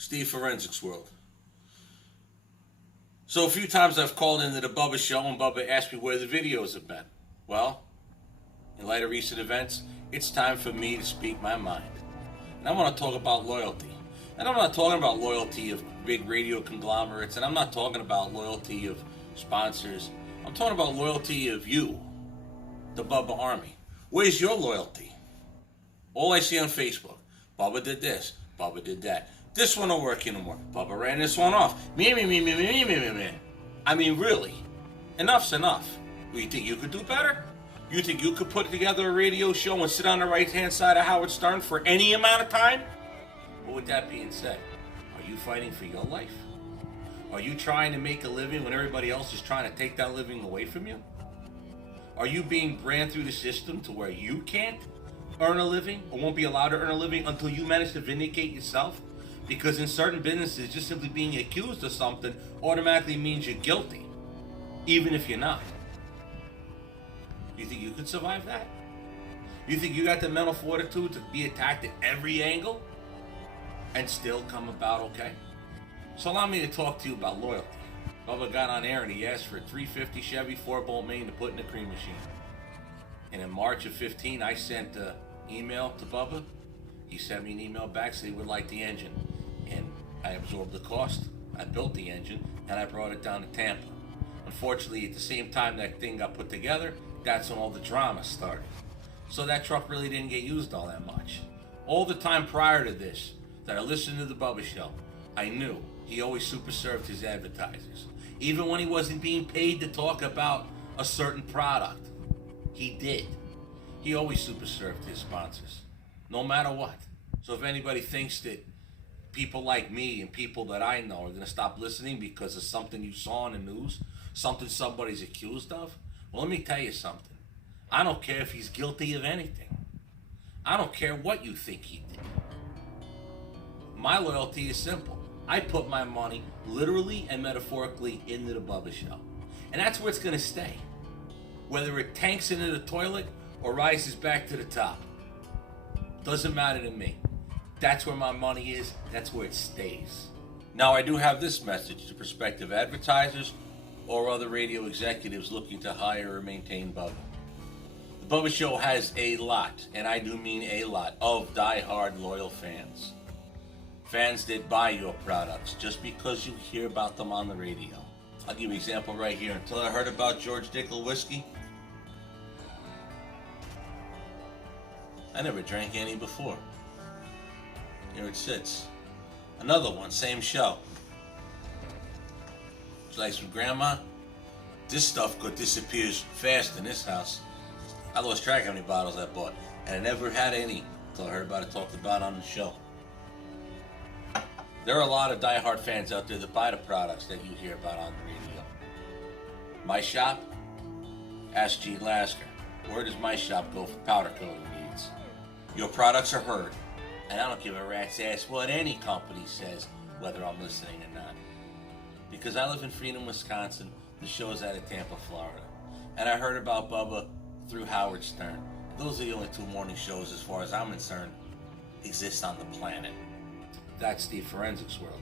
Steve Forensics World. So a few times I've called into the Bubba show and Bubba asked me where the videos have been. Well, in light of recent events, it's time for me to speak my mind. And I want to talk about loyalty. And I'm not talking about loyalty of big radio conglomerates, and I'm not talking about loyalty of sponsors. I'm talking about loyalty of you, the Bubba Army. Where's your loyalty? All I see on Facebook, Bubba did this, Bubba did that. This one will work anymore. Bubba ran this one off. Me. I mean, really, enough's enough. You think you could do better? You think you could put together a radio show and sit on the right-hand side of Howard Stern for any amount of time? But with that being said, are you fighting for your life? Are you trying to make a living when everybody else is trying to take that living away from you? Are you being ran through the system to where you can't earn a living or won't be allowed to earn a living until you manage to vindicate yourself? Because in certain businesses, just simply being accused of something automatically means you're guilty, even if you're not. You think you could survive that? You think you got the mental fortitude to be attacked at every angle and still come about okay? So allow me to talk to you about loyalty. Bubba got on air and he asked for a 350 Chevy 4-bolt main to put in the cream machine. And in March of 15, I sent an email to Bubba. He sent me an email back saying he would like the engine. And I absorbed the cost, I built the engine, and I brought it down to Tampa. Unfortunately, at the same time that thing got put together, that's when all the drama started. So that truck really didn't get used all that much. All the time prior to this, that I listened to the Bubba show, I knew he always super served his advertisers. Even when he wasn't being paid to talk about a certain product, he did. He always super served his sponsors, no matter what. So if anybody thinks that people like me and people that I know are going to stop listening because of something you saw in the news, something somebody's accused of, well, let me tell you something. I don't care if he's guilty of anything. I don't care what you think he did. My loyalty is simple. I put my money literally and metaphorically into the Bubba show. And that's where it's going to stay. Whether it tanks into the toilet or rises back to the top. Doesn't matter to me. That's where my money is. That's where it stays. Now, I do have this message to prospective advertisers or other radio executives looking to hire or maintain Bubba. The Bubba Show has a lot, and I do mean a lot, of die-hard loyal fans. Fans that buy your products just because you hear about them on the radio. I'll give you an example right here. Until I heard about George Dickel whiskey, I never drank any before. Here it sits. Another one, same show. Would you like some grandma? This stuff disappears fast in this house. I lost track of how many bottles I bought, and I never had any until I heard about it talked about on the show. There are a lot of diehard fans out there that buy the products that you hear about on the radio. My shop? Ask Gene Lasker. Where does my shop go for powder coating needs? Your products are heard, and I don't give a rat's ass what any company says, whether I'm listening or not. Because I live in Freedom, Wisconsin, the show's out of Tampa, Florida. And I heard about Bubba through Howard Stern. Those are the only two morning shows, as far as I'm concerned, exist on the planet. That's the Forensics World.